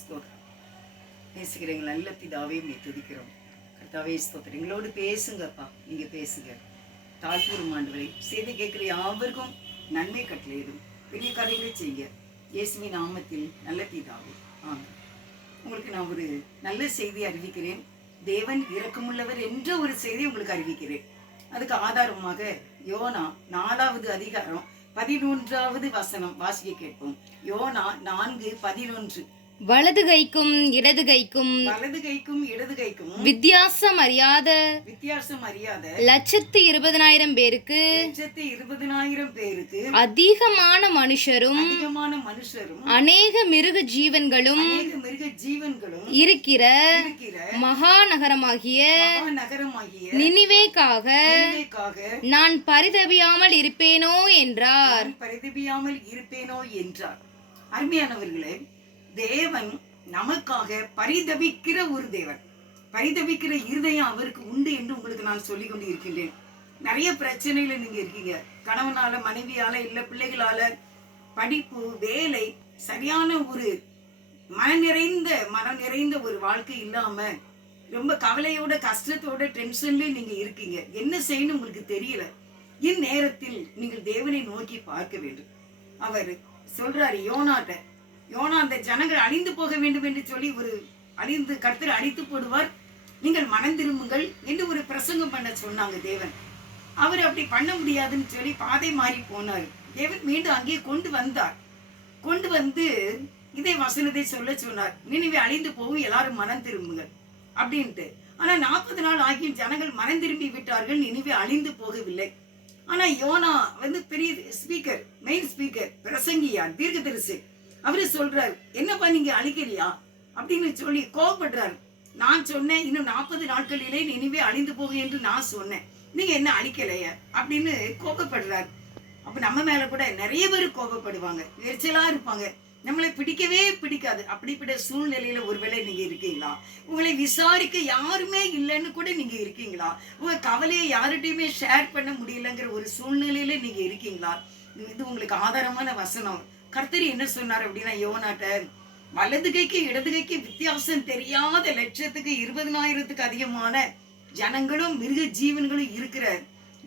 ஸ்தோத்திரம். பேசுகிறீங்க நல்ல பிதாவே, நீ துதிக்கிறோம். கர்த்தாவே ஸ்தோத்திரம். எங்களோடு பேசுங்கப்பா, நீங்க பேசுங்க. தாழ்த்தூரும் ஆண்டவரை செய்தி கேட்கிற யாவருக்கும் நன்மை கட்டளையிடும் பெரிய காரியங்களை செய்ய இயேசுவின் நாமத்தில் நல்ல பிதாவே, ஆமாம். உங்களுக்கு நான் ஒரு நல்ல செய்தி அறிவிக்கிறேன். தேவன் இரக்கமுள்ளவர் என்ற ஒரு செய்தி உங்களுக்கு அறிவிக்கிறேன். அதுக்கு ஆதாரமாக யோனா 4வது அதிகாரம் 11வது வசனம் வாசிக்க கேட்போம். யோனா 4:11. வலது கைக்கும் இடது கைக்கும் வித்தியாசம் அறியாத 120,000 பேருக்கு அதிகமான மனுஷரும் அநேக மிருக ஜீவன்களும் இருக்கிற மகாநகரமாகிய நினிவேக்காக நான் பரிதபியாமல் இருப்பேனோ என்றார். அருமையானவர்களே, தேவன் நமக்காக பரிதபிக்கிற ஒரு தேவன். பரிதபிக்கிற இருதயம் அவருக்கு உண்டு என்று உங்களுக்கு நான் சொல்லிக் கொண்டு இருக்கின்றேன். நிறைய பிரச்சனையில நீங்க இருக்கீங்க. கணவனால, மனைவியால, இல்ல பிள்ளைகளால, படிப்பு, வேலை, சரியான ஒரு மன நிறைந்த ஒரு வாழ்க்கை இல்லாம ரொம்ப கவலையோட, கஷ்டத்தோட, டென்ஷன்ல நீங்க இருக்கீங்க. என்ன செய்யணும் உங்களுக்கு தெரியல. இந்நேரத்தில் நீங்கள் தேவனை நோக்கி பார்க்க வேண்டும். அவர் சொல்றாரு யோனாட்ட, யோனா அந்த ஜனங்கள் அழிந்து போக வேண்டும் என்று சொல்லி கர்த்தர் அழித்து போடுவார், நீங்கள் மனம் திரும்புங்கள் என்று ஒரு பிரசங்கம் பண்ண சொன்னாங்க தேவன். அவர் அப்படி பண்ண முடியாதுன்னு சொல்லி பாதை மாறி போனார். தேவன் மீண்டும் அங்கே கொண்டு வந்து இதே வசனத்தை சொல்ல சொன்னார். நினைவே அழிந்து போகும், எல்லாரும் மனம் திரும்புங்கள் அப்படின்ட்டு. ஆனா 40 நாள் ஆகியும் ஜனங்கள் மனம் திரும்பி விட்டார்கள், நினைவே அழிந்து போகவில்லை. ஆனா யோனா பெரிய ஸ்பீக்கர், மெயின் ஸ்பீக்கர், பிரசங்கியார், தீர்க்கதரிசி. அவரு சொல்றாரு, என்னப்பா நீங்க அழிக்கலையா அப்படின்னு சொல்லி கோவப்படுறாரு. நான் சொன்னேன், இன்னும் 40 நாட்களிலே நினைவே அழிந்து போக என்று நான் சொன்னேன், நீங்க என்ன அழிக்கலையா அப்படின்னு கோபப்படுறாரு. அப்ப நம்ம மேல கூட நிறைய பேர் கோபப்படுவாங்க, எரிச்சலா இருப்பாங்க, நம்மளை பிடிக்கவே பிடிக்காது. அப்படிப்பட்ட சூழ்நிலையில ஒருவேளை நீங்க இருக்கீங்களா? உங்களை விசாரிக்க யாருமே இல்லைன்னு கூட நீங்க இருக்கீங்களா? உங்க கவலையை யார்கிட்டயுமே ஷேர் பண்ண முடியலங்கிற ஒரு சூழ்நிலையில நீங்க இருக்கீங்களா? இது உங்களுக்கு ஆதாரமான வசனம். கர்த்தர் என்ன சொன்னார் அப்படின்னா, யோனாட்ட வலது கைக்கு இடது கைக்கு வித்தியாசம் தெரியாத 120,000 அதிகமான ஜனங்களும் மிருக ஜீவன்களும் இருக்கிற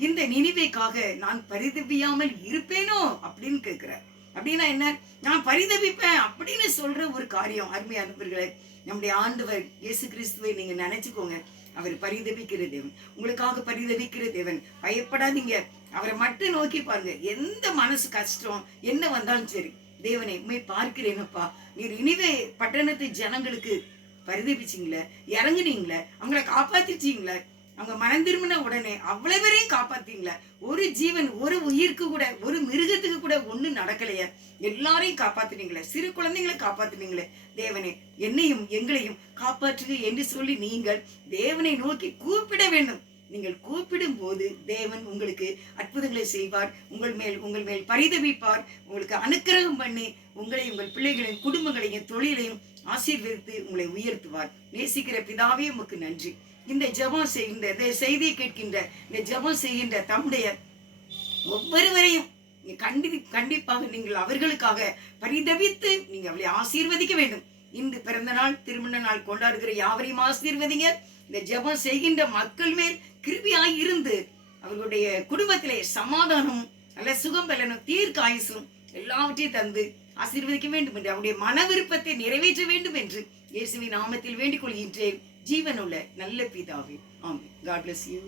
இந்த நினிவேக்காக நான் பரிதபியாமல் இருப்பேனோ அப்படின்னு கேட்கிற. அப்படின்னா என்ன? நான் பரிதபிப்பேன் அப்படின்னு சொல்ற ஒரு காரியம். அருமையானவர்களே, நம்முடைய ஆண்டவர் இயேசு கிறிஸ்துவை நீங்க நினைச்சுக்கோங்க. அவர் பரிதபிக்கிற தேவன், உங்களுக்காக பரிதபிக்கிற தேவன். பயப்படாதீங்க, அவரை மட்டும் நோக்கி பாருங்க. எந்த மனசு கஷ்டம் என்ன வந்தாலும் சரி, தேவனை உண்மை பார்க்கிறேனப்பா, நீர் நினிவே பட்டணத்து ஜனங்களுக்கு பரிதபிச்சிங்களே, இறங்குனீங்களே, அவங்களை காப்பாத்திட்டீங்களே, அவங்க மனம் திரும்பின உடனே அவ்வளவு பேரையும் காப்பாத்தீங்களே, ஒரு ஜீவன், ஒரு உயிருக்கு கூட, ஒரு மிருகத்துக்கு கூட ஒண்ணு நடக்கலையே, எல்லாரையும் காப்பாத்தினீங்களே, சிறு குழந்தைங்களை காப்பாத்தினீங்களே, தேவனே என்னையும் எங்களையும் காப்பாற்றுக என்று சொல்லி நீங்கள் தேவனை நோக்கி கூப்பிட வேண்டும். நீங்கள் கூப்பிடும் போது தேவன் உங்களுக்கு அற்புதங்களை செய்வார், உங்கள் மேல் பரிதபிப்பார், உங்களுக்கு அனுக்கிரகம் பண்ணி உங்களை, உங்கள் பிள்ளைகளின் குடும்பங்களையும் தொழிலையும் ஆசீர்வதித்து உங்களை உயர்த்துவார். நேசிக்கிற பிதாவே, உமக்கு நன்றி. இந்த ஜெபம் செய்கின்ற, இந்த செய்தியை கேட்கின்ற, இந்த ஜெபம் செய்கின்ற தம்முடைய ஒவ்வொருவரையும் கண்டிப்பாக நீங்கள் அவர்களுக்காக பரிதபித்து நீங்க அவளை ஆசீர்வதிக்க வேண்டும். இன்று பிறந்த நாள், திருமண நாள் கொண்டாடுகிற யாவரையும் ஆசீர்வதிங்க. இந்த ஜெபம் செய்கின்ற மக்கள் மேல் கிருபையாய் இருந்து அவர்களுடைய குடும்பத்திலே சமாதானம், நல்ல சுகம், பலனும், தீர்க்க ஆயுசும் எல்லாவற்றையும் தந்து ஆசீர்வதிக்க வேண்டும் என்று, அவருடைய மன விருப்பத்தை நிறைவேற்ற வேண்டும் என்று இயேசுவின் நாமத்தில் வேண்டிக் கொள்கின்றேன். ஜீவனுள்ள நல்ல பிதாவே, ஆமென். God bless you.